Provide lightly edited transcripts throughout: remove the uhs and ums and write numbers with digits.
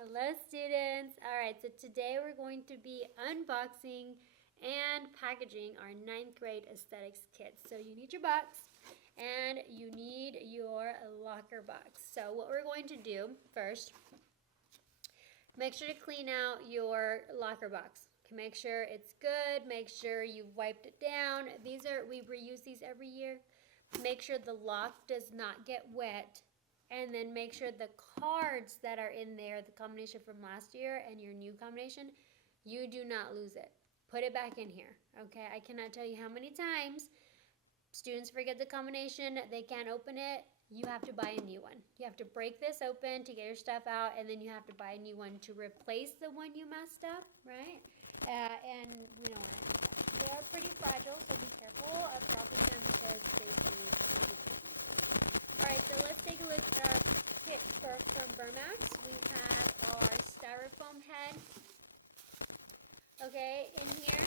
Hello students! Alright, so today we're going to be unboxing and packaging our 9th grade aesthetics kits. So you need your box and you need your locker box. So what we're going to do first, make sure to clean out your locker box. Make sure it's good, make sure you've wiped it down. We reuse these every year. Make sure the lock does not get wet. And then make sure the cards that are in there, the combination from last year and your new combination, you do not lose it. Put it back in here, okay? I cannot tell you how many times students forget the combination, they can't open it, you have to buy a new one. You have to break this open to get your stuff out, and then you have to buy a new one to replace the one you messed up, right? And we don't want to do that. They are pretty fragile, so be careful of dropping them because they do. Alright, so let's take a look at our kit from Burmax. We have our styrofoam head. Okay, in here,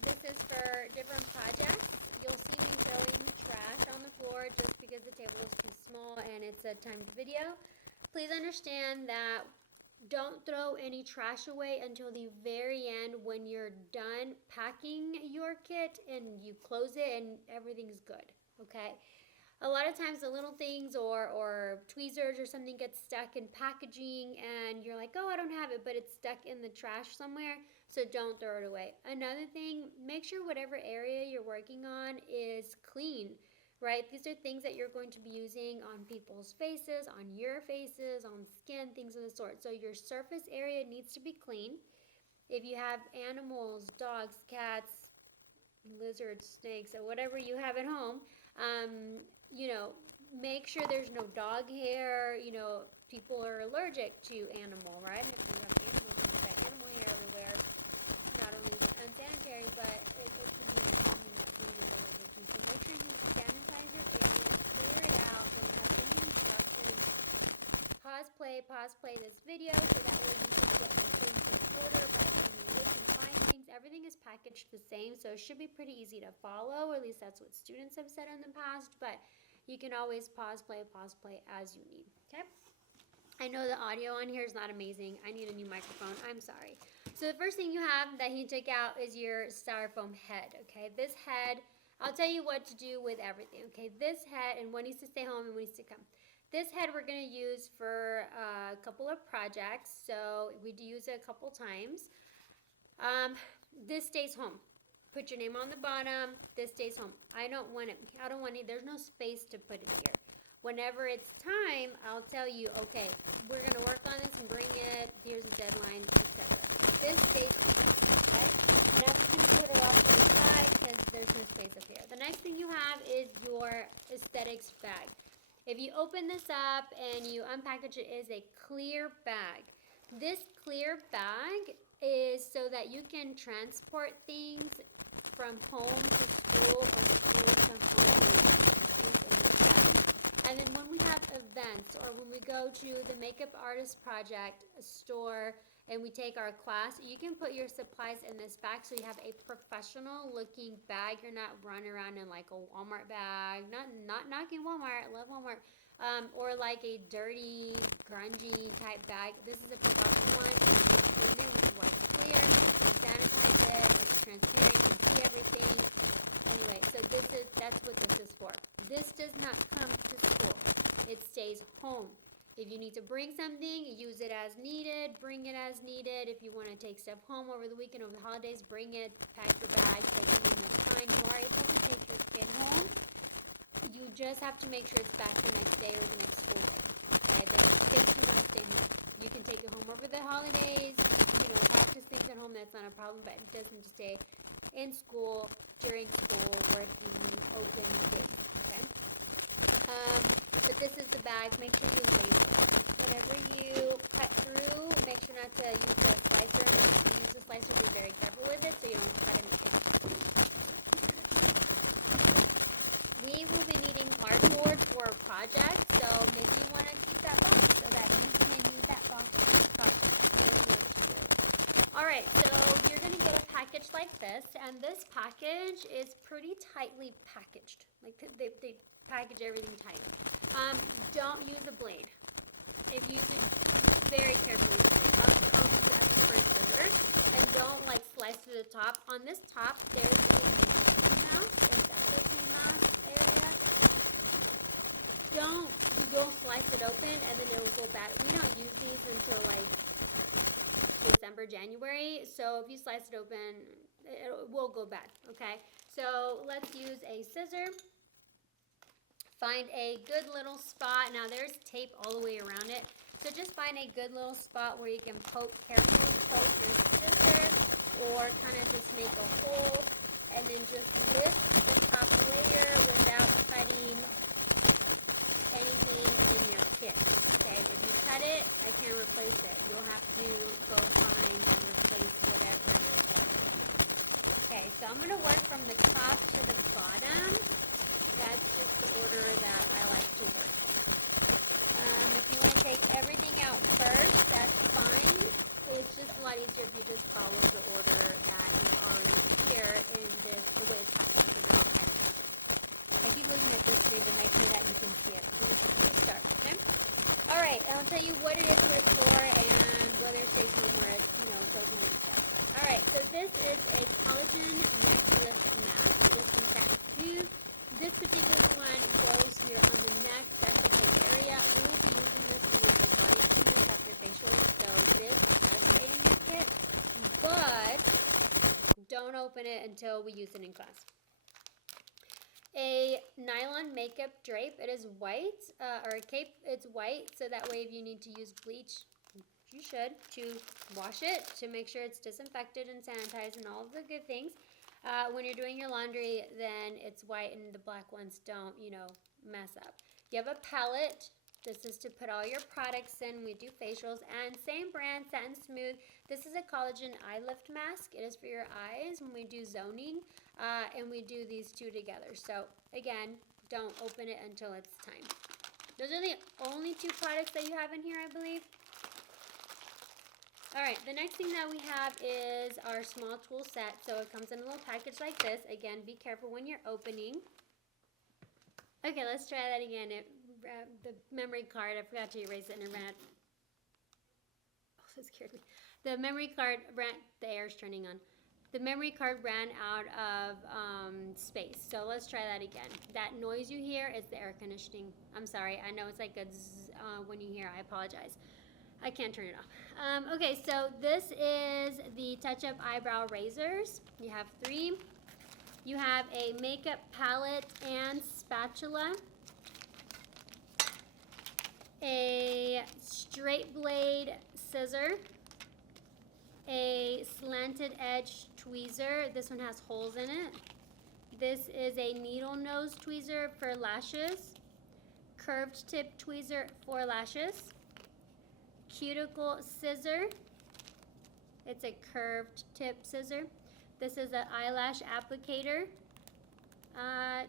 this is for different projects. You'll see me throwing trash on the floor just because the table is too small and it's a timed video. Please understand that don't throw any trash away until the very end when you're done packing your kit and you close it and everything's good, okay? A lot of times the little things or tweezers or something gets stuck in packaging and you're like, oh, I don't have it, but it's stuck in the trash somewhere, so don't throw it away. Another thing, make sure whatever area you're working on is clean, right? These are things that you're going to be using on people's faces, on your faces, on skin, things of the sort. So your surface area needs to be clean. If you have animals, dogs, cats, lizards, snakes, or whatever you have at home, make sure there's no dog hair. People are allergic to animal, right? If you have animals and you've got animal hair everywhere, not only is it unsanitary, but it can be something that people are allergic to. So make sure you sanitize your area, clear it out, don't have any instructions. Pause play this video so that way you can get your things in order by when you look and find things. Everything is packaged the same, so it should be pretty easy to follow, or at least that's what students have said in the past, but you can always pause play as you need, okay? I know the audio on here is not amazing. I need a new microphone. I'm sorry. So the first thing you have that you take out is your styrofoam head, okay? This head, I'll tell you what to do with everything, okay? This head, and what needs to stay home and what needs to come. This head we're going to use for a couple of projects, so we do use it a couple times. This stays home. Put your name on the bottom. This stays home. I don't want it. There's no space to put it here. Whenever it's time, I'll tell you, okay, we're going to work on this and bring it. Here's a deadline, etc. This stays home, okay? Now we can put it off to the side because there's no space up here. The next thing you have is your aesthetics bag. If you open this up and you unpackage it, it is a clear bag. This clear bag is so that you can transport things from home to school or school to home. And then when we have events or when we go to the makeup artist project store and we take our class, you can put your supplies in this bag so you have a professional looking bag. You're not running around in like a Walmart bag, not knocking Walmart, I love Walmart, or like a dirty, grungy type bag. This is a professional one. It's clean it, which is why it's clear. You sanitize it, it's transparent, you can see everything. Anyway, so that's what this is for. This does not come to school. It stays home. If you need to bring something, use it as needed, bring it as needed. If you want to take stuff home over the weekend, over the holidays, bring it, pack your bag, take it home, that's fine. You are able to take your kid home. You just have to make sure it's back the next day or the next school day. Okay, the kids do not stay home. You can take it home over the holidays, practice things at home, that's not a problem, but it doesn't stay in school, during school, working, open days, okay? But this is the bag. Make sure you label it. Whenever you cut through, make sure not to use the slicer. If you use the slicer, be very careful with it so you don't cut anything. We will be needing cardboard for a project, so maybe you want to keep that box so that you can use that box for this project. Alright, so you're going to get a package like this, and this package is pretty tightly packaged. Like they package everything tight. Don't use a blade. If you use very carefully with it. I'll use the expert scissors, and don't like slice to the top. On this top, there's a mouse, and that's the same mouse area. Don't slice it open, and then it will go bad. We don't use these until like December, January. So if you slice it open, it will go bad. Okay. So let's use a scissor. Find a good little spot. Now there's tape all the way around it. So just find a good little spot where you can carefully poke your scissor, or kind of just make a hole, and then just lift the top layer without cutting anything in your kit. Okay, if you cut it, I can't replace it. You'll have to go find and replace whatever it is. Okay, so I'm going to work from the top to the bottom. That's just the order that I like to work. If you want to take everything out first, that's fine. It's just a lot easier if you just follow the order that is already here in the way it's packaged. I keep looking at this screen to make sure that you can see it. Let's start. Okay? All right, I'll tell you what it is, what it's for, and whether it stays home or it goes in your chest. All right, so this is a collagen neck lift mask. It is from Satin Smooth. This particular one goes here on the neck. That's a big area. We will be using this when we do body treatments after facials. So this does stay in your kit, but don't open it until we use it in class. A nylon makeup drape. It is white, or a cape. It's white, so that way if you need to use bleach, you should, to wash it, to make sure it's disinfected and sanitized and all of the good things. When you're doing your laundry, then it's white and the black ones don't, mess up. You have a palette. This is to put all your products in. We do facials, and same brand, Satin Smooth. This is a collagen eye lift mask. It is for your eyes when we do zoning, and we do these two together. So again, don't open it until it's time. Those are the only two products that you have in here, I believe. All right, the next thing that we have is our small tool set. So it comes in a little package like this. Again, be careful when you're opening. Okay, let's try that again. The memory card, I forgot to erase it and it ran. Oh, that scared me. The memory card the air's turning on. The memory card ran out of space. So let's try that again. That noise you hear is the air conditioning. I'm sorry, I know it's like a zzz, when you hear, I apologize. I can't turn it off. Okay, so this is the Touch-Up Eyebrow Razors. You have 3. You have a makeup palette and spatula. A straight blade scissor. A slanted edge tweezer. This one has holes in it. This is a needle nose tweezer for lashes. Curved tip tweezer for lashes. Cuticle scissor. It's a curved tip scissor. This is an eyelash applicator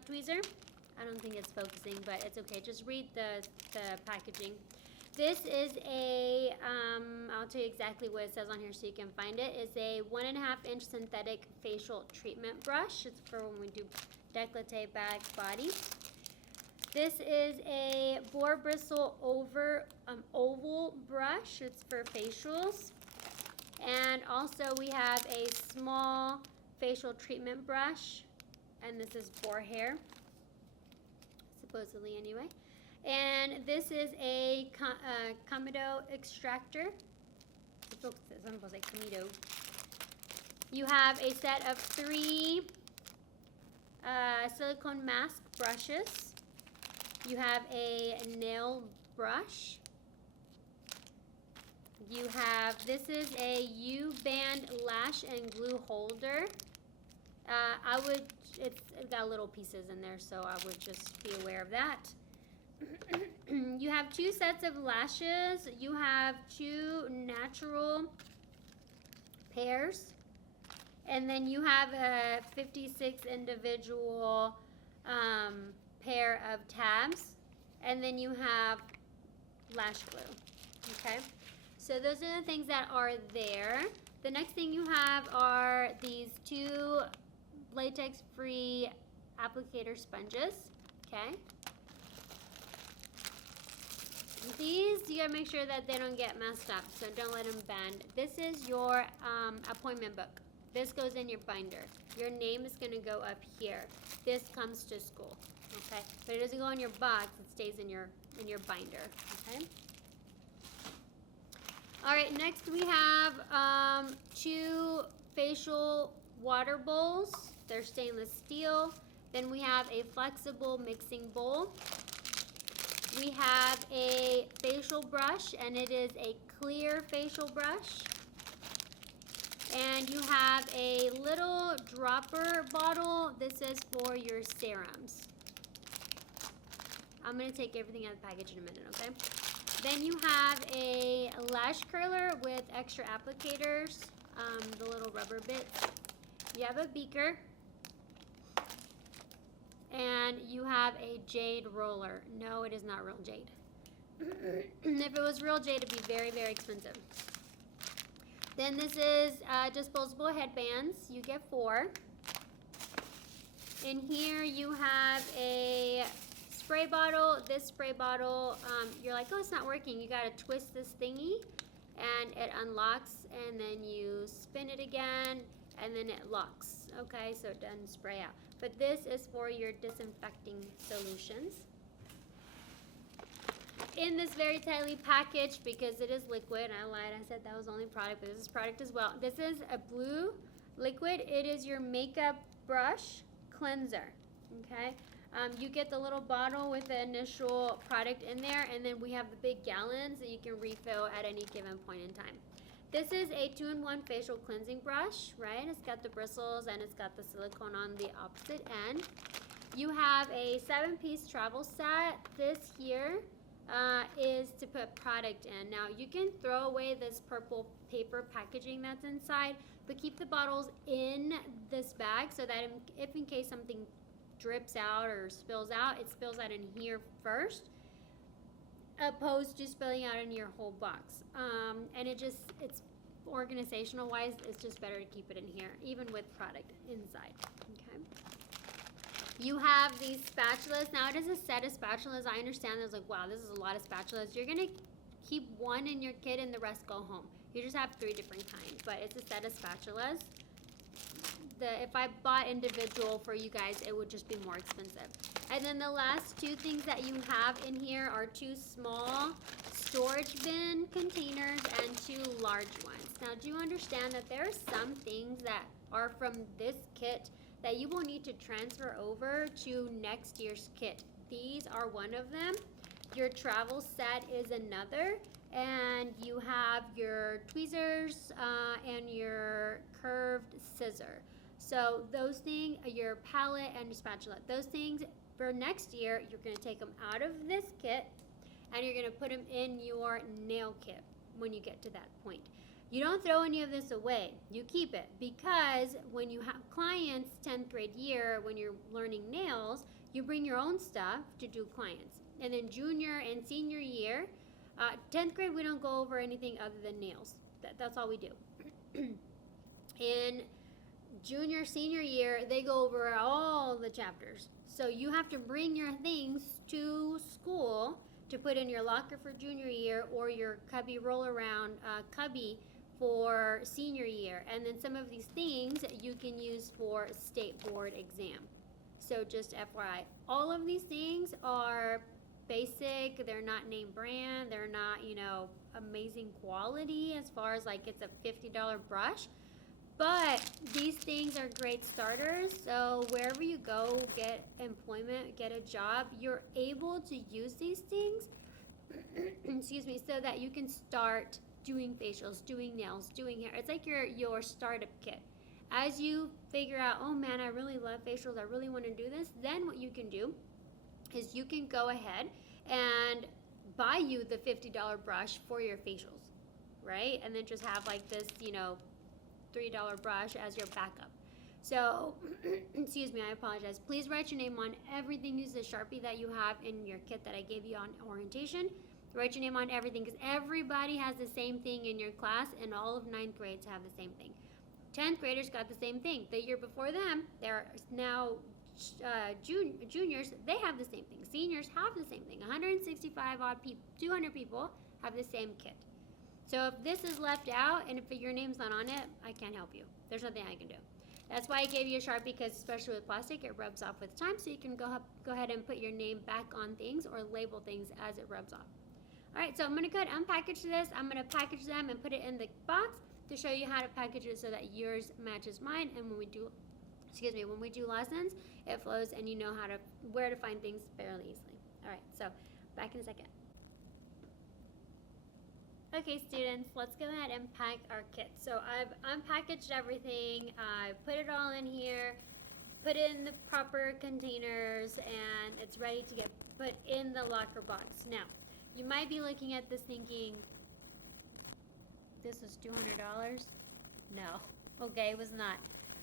tweezer. I don't think it's focusing, but it's okay. Just read the packaging. This is a, I'll tell you exactly what it says on here so you can find it. It's a 1.5-inch synthetic facial treatment brush. It's for when we do décolleté, bag, body. This is a boar bristle oval brush. It's for facials. And also we have a small facial treatment brush. And this is boar hair, supposedly anyway. And this is a Komodo extractor. I'm supposed to say Komodo. You have a set of 3 silicone mask brushes. You have a nail brush. You have, this is a U-band lash and glue holder. It's got little pieces in there, so I would just be aware of that. You have 2 sets of lashes. You have 2 natural pairs. And then you have a 56 individual pair of tabs. And then you have lash glue. Okay? So those are the things that are there. The next thing you have are these 2 latex-free applicator sponges. Okay? These, you gotta make sure that they don't get messed up, so don't let them bend. This is your appointment book. This goes in your binder. Your name is gonna go up here. This comes to school, okay? But it doesn't go in your box, it stays in your binder, okay? All right, next we have 2 facial water bowls. They're stainless steel. Then we have a flexible mixing bowl. We have a facial brush, and it is a clear facial brush. And you have a little dropper bottle. This is for your serums. I'm going to take everything out of the package in a minute, okay? Then you have a lash curler with extra applicators, the little rubber bits. You have a beaker. And you have a jade roller. No, it is not real jade. If it was real jade, it'd be very, very expensive. Then this is disposable headbands. You get 4. In here you have a spray bottle. This spray bottle, you're like, oh, it's not working. You gotta twist this thingy and it unlocks, and then you spin it again and then it locks. Okay, so it doesn't spray out. But this is for your disinfecting solutions. In this very tightly packaged, because it is liquid, I lied, I said that was only product, but this is product as well. This is a blue liquid. It is your makeup brush cleanser, okay? You get the little bottle with the initial product in there, and then we have the big gallons that you can refill at any given point in time. This is a 2-in-1 facial cleansing brush, right? It's got the bristles and it's got the silicone on the opposite end. You have a 7-piece travel set. This here is to put product in. Now, you can throw away this purple paper packaging that's inside, but keep the bottles in this bag so that if in case something drips out or spills out, it spills out in here first, opposed to spilling out in your whole box. And it's organizational wise, it's just better to keep it in here, even with product inside, okay? You have these spatulas. Now it is a set of spatulas. I understand there's like, wow, this is a lot of spatulas. You're gonna keep one in your kit and the rest go home. You just have 3 different kinds, but it's a set of spatulas. If I bought individual for you guys, it would just be more expensive. And then the last 2 things that you have in here are 2 small storage bin containers and 2 large ones. Now, do you understand that there are some things that are from this kit that you will need to transfer over to next year's kit? These are one of them. Your travel set is another. And you have your tweezers and your curved scissor. So those things, your palette and your spatula, those things for next year, you're going to take them out of this kit and you're going to put them in your nail kit when you get to that point. You don't throw any of this away. You keep it, because when you have clients 10th grade year, when you're learning nails, you bring your own stuff to do clients. And then junior and senior year, 10th grade, we don't go over anything other than nails. That's all we do. In junior, senior year, they go over all the chapters. So you have to bring your things to school to put in your locker for junior year, or your cubby roll around cubby for senior year. And then some of these things you can use for state board exam. So just FYI, all of these things are basic. They're not name brand. They're not, amazing quality as far as like it's a $50 brush. But these things are great starters. So wherever you go, get employment, get a job, you're able to use these things, excuse me, so that you can start doing facials, doing nails, doing hair. It's like your startup kit. As you figure out, oh man, I really love facials, I really want to do this, then what you can do is you can go ahead and buy you the $50 brush for your facials, right? And then just have like this, $3 brush as your backup. So, excuse me, I apologize. Please write your name on everything. Use the Sharpie that you have in your kit that I gave you on orientation. Write your name on everything, because everybody has the same thing in your class, and all of 9th grades have the same thing. 10th graders got the same thing. The year before them, they're now juniors, they have the same thing. Seniors have the same thing. 165 odd people, 200 people have the same kit. So if this is left out and if your name's not on it, I can't help you. There's nothing I can do. That's why I gave you a Sharpie, because especially with plastic, it rubs off with time, so you can go ahead and put your name back on things or label things as it rubs off. All right, so I'm gonna go ahead and unpackage this. I'm gonna package them and put it in the box to show you how to package it so that yours matches mine, and when we do lessons, it flows and you know where to find things fairly easily. All right, so back in a second. Okay, students, let's go ahead and pack our kit. So I've unpackaged everything. I put it all in here, put it in the proper containers, and it's ready to get put in the locker box. Now, you might be looking at this thinking, this was $200? No. Okay, it was not.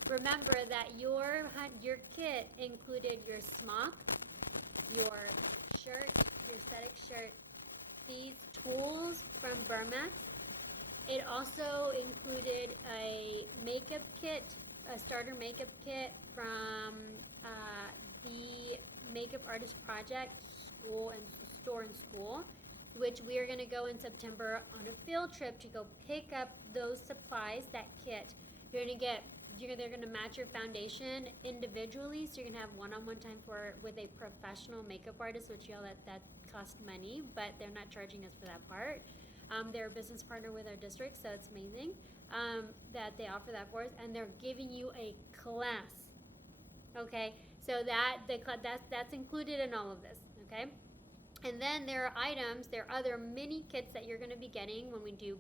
Remember that your kit included your smock, your shirt, your aesthetic shirt, these tools from Burmax. It also included a makeup kit, a starter makeup kit from the Makeup Artist Project store and school, which we are going to go in September on a field trip to go pick up those supplies, that kit. They're going to match your foundation individually, so you're going to have one-on-one time with a professional makeup artist, which you know that costs money, but they're not charging us for that part. They're a business partner with our district, so it's amazing that they offer that for us, and they're giving you a class. Okay, so that's included in all of this. Okay, and then there are other mini kits that you're going to be getting when we do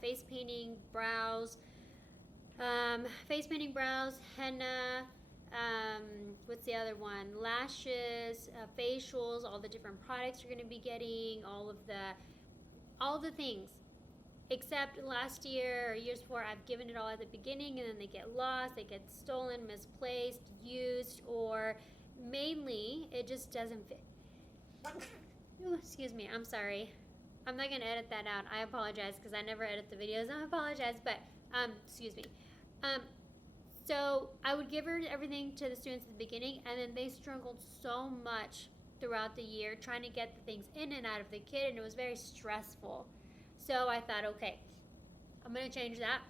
face painting, brows, henna, what's the other one? Lashes, facials, all the different products you're going to be getting, all the things. Except last year or years before, I've given it all at the beginning, and then they get lost, they get stolen, misplaced, used, or mainly it just doesn't fit. Ooh, excuse me, I'm sorry. I'm not going to edit that out. I apologize, because I never edit the videos. I apologize, but excuse me. So I would give everything to the students at the beginning, and then they struggled so much throughout the year trying to get the things in and out of the kit, and it was very stressful. So I thought, okay, I'm going to change that.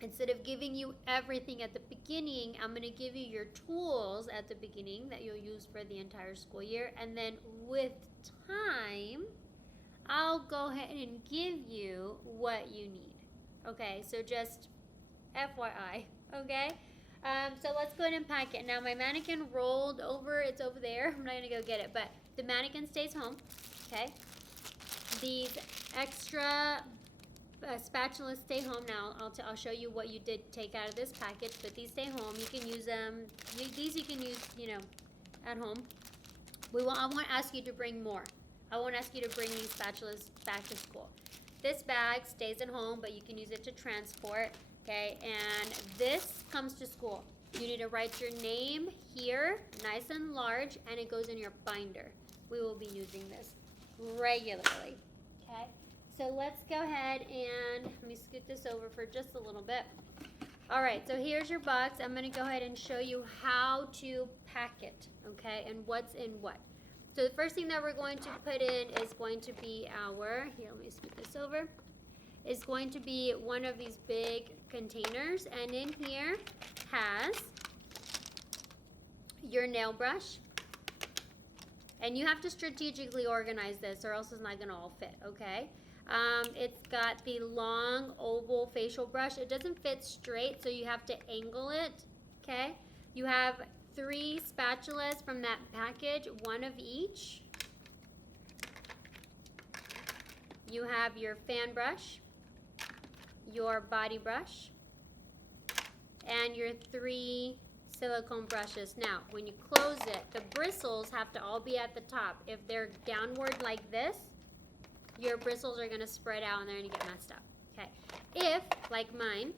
Instead of giving you everything at the beginning, I'm going to give you your tools at the beginning that you'll use for the entire school year, and then with time, I'll go ahead and give you what you need. Okay, so just FYI, okay? So let's go ahead and pack it. Now my mannequin rolled over, it's over there. I'm not gonna go get it, but the mannequin stays home, okay? These extra spatulas stay home. Now I'll show you what you did take out of this package, but these stay home. You can use them, these you can use, at home. I won't ask you to bring more. I won't ask you to bring these spatulas back to school. This bag stays at home, but you can use it to transport. Okay, and this comes to school. You need to write your name here, nice and large, and it goes in your binder. We will be using this regularly. Okay, so let's go ahead and let me scoot this over for just a little bit. All right, so here's your box. I'm going to go ahead and show you how to pack it, okay, and what's in what. So the first thing that we're going to put in is going to be here, let me scoot this over, is going to be one of these big containers, and in here has your nail brush, and you have to strategically organize this or else it's not going to all fit, okay? It's got the long oval facial brush. It doesn't fit straight, so you have to angle it, okay? You have 3 spatulas from that package, 1 of each. You have your fan brush, your body brush, and your 3 silicone brushes. Now, when you close it, the bristles have to all be at the top. If they're downward like this, your bristles are going to spread out and they're going to get messed up. Okay. If, like mine,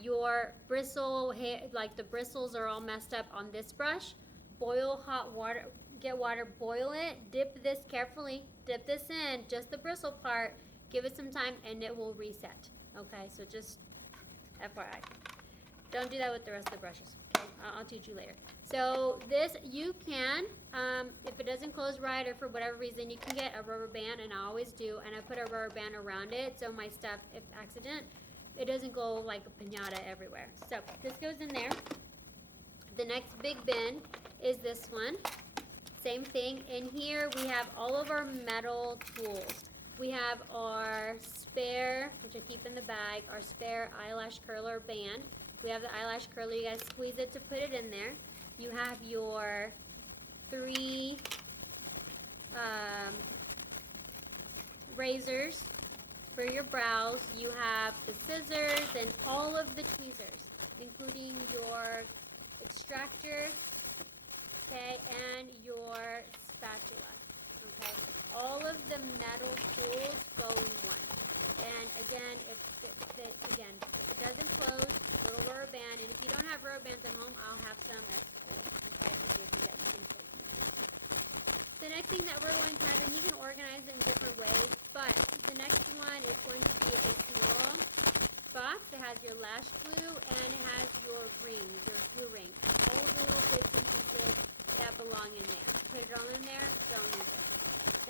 your the bristles are all messed up on this brush, boil hot water, get water, boil it, dip this carefully, dip this in, just the bristle part, give it some time, and it will reset. Okay, so just FYI. Don't do that with the rest of the brushes. I'll teach you later. So this, you can, if it doesn't close right or for whatever reason, you can get a rubber band, and I always do, and I put a rubber band around it so my stuff, if accident, it doesn't go like a piñata everywhere. So this goes in there. The next big bin is this one. Same thing. In here we have all of our metal tools. We have our spare, which I keep in the bag, our spare eyelash curler band. We have the eyelash curler. You guys squeeze it to put it in there. You have your 3 razors for your brows. You have the scissors and all of the tweezers, including your extractor, okay, and your spatula, okay. All of the metal tools go in one. And again, if it doesn't close, little rubber band. And if you don't have rubber bands at home, I'll have some at school, okay, to give you that you can take. The next thing that we're going to have, and you can organize it in different ways, but the next one is going to be a small box that has your lash glue and it has your ring, your glue ring, all the little bits and pieces that belong in there. Put it all in there, don't use it.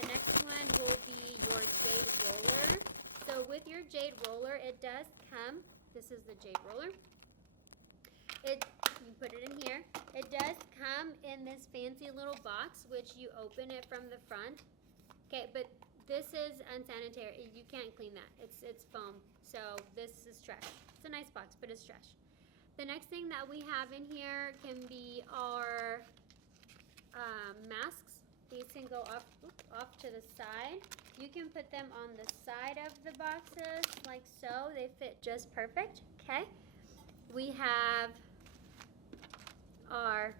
The next one will be your jade roller. So with your jade roller, it does come, this is the jade roller. You put it in here. It does come in this fancy little box, which you open it from the front. Okay, but this is unsanitary. You can't clean that. It's foam. So this is trash. It's a nice box, but it's trash. The next thing that we have in here can be our masks. These can go off to the side. You can put them on the side of the boxes like so. They fit just perfect. Okay. We have our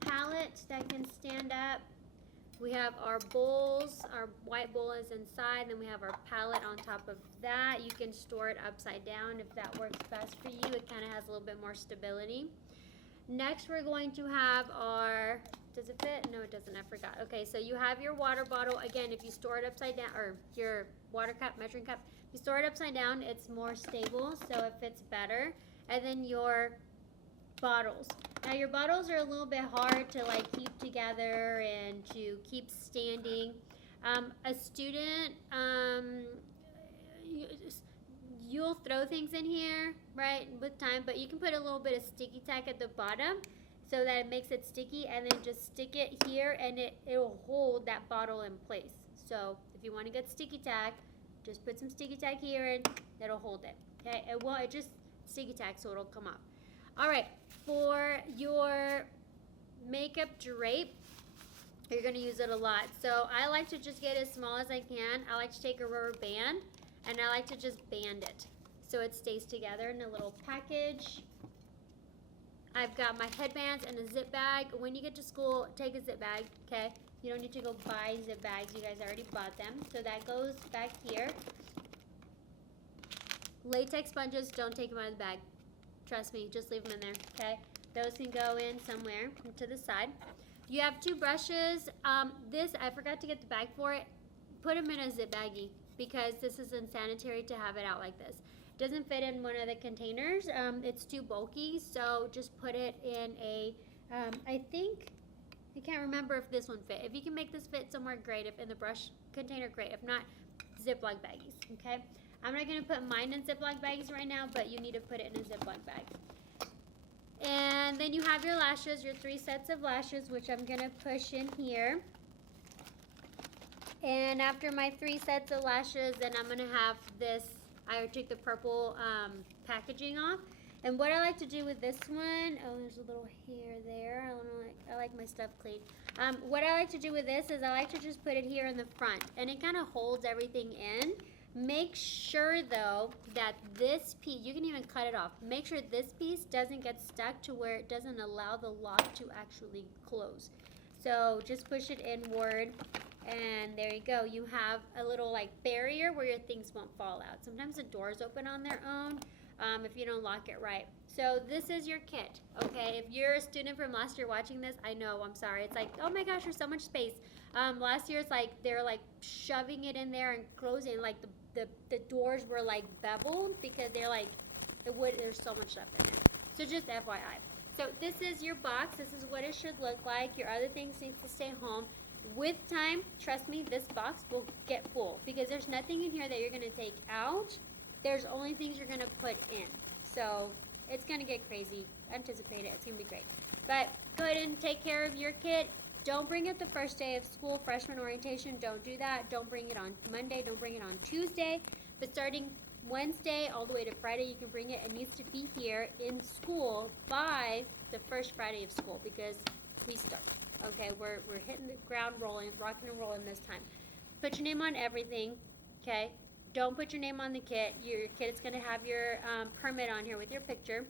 palette that can stand up. We have our bowls. Our white bowl is inside. Then we have our palette on top of that. You can store it upside down if that works best for you. It kind of has a little bit more stability. Next, we're going to have our, does it fit? No, it doesn't. I forgot. Okay, so you have your water bottle. Again, if you store it upside down, or your water cup, measuring cup, if you store it upside down, it's more stable, so it fits better. And then your bottles. Now your bottles are a little bit hard to like keep together and to keep standing. A student, you'll throw things in here, right, with time, but you can put a little bit of sticky tack at the bottom so that it makes it sticky, and then just stick it here and it'll hold that bottle in place. So if you want to get sticky tack, just put some sticky tack here and it'll hold it. Okay, it just sticky tack so it'll come up. All right, for your makeup drape, you're going to use it a lot. So I like to just get as small as I can. I like to take a rubber band and I like to just band it so it stays together in a little package. I've got my headbands and a zip bag. When you get to school, take a zip bag, okay? You don't need to go buy zip bags. You guys already bought them. So that goes back here. Latex sponges, don't take them out of the bag. Trust me, just leave them in there, okay? Those can go in somewhere to the side. You have 2 brushes. This, I forgot to get the bag for it. Put them in a zip baggie because this is unsanitary to have it out like this. It doesn't fit in one of the containers. It's too bulky, so just put it in a, I can't remember if this one fit. If you can make this fit somewhere, great. If in the brush container, great. If not, Ziploc baggies, okay? I'm not going to put mine in Ziploc baggies right now, but you need to put it in a Ziploc bag. And then you have your lashes, your 3 sets of lashes, which I'm going to push in here. And after my 3 sets of lashes, then I'm going to have this, I took the purple packaging off. And what I like to do with this one, oh, there's a little hair there. I like my stuff clean. What I like to do with this is I like to just put it here in the front, and it kind of holds everything in. Make sure though that this piece, you can even cut it off. Make sure this piece doesn't get stuck to where it doesn't allow the lock to actually close. So just push it inward, and there you go. You have a little like barrier where your things won't fall out. Sometimes the doors open on their own if you don't lock it right. So this is your kit, okay? If you're a student from last year watching this, I know, I'm sorry. It's like, oh my gosh, there's so much space. Last year it's like they're like shoving it in there and closing, like the doors were like beveled because they're like, there's so much stuff in there. So just FYI. So this is your box. This is what it should look like. Your other things need to stay home. With time, trust me, this box will get full because there's nothing in here that you're going to take out. There's only things you're going to put in. So it's going to get crazy. Anticipate it. It's going to be great. But go ahead and take care of your kit. Don't bring it the first day of school, freshman orientation. Don't do that. Don't bring it on Monday. Don't bring it on Tuesday. But starting Wednesday all the way to Friday, you can bring it. It needs to be here in school by the first Friday of school because we start. Okay, we're hitting the ground rolling, rocking and rolling this time. Put your name on everything, okay? Don't put your name on the kit. Your kit is going to have your permit on here with your picture.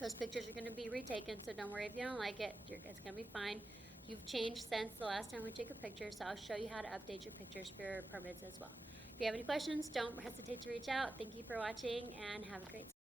Those pictures are going to be retaken, so don't worry if you don't like it. It's going to be fine. You've changed since the last time we took a picture, so I'll show you how to update your pictures for your permits as well. If you have any questions, don't hesitate to reach out. Thank you for watching, and have a great summer.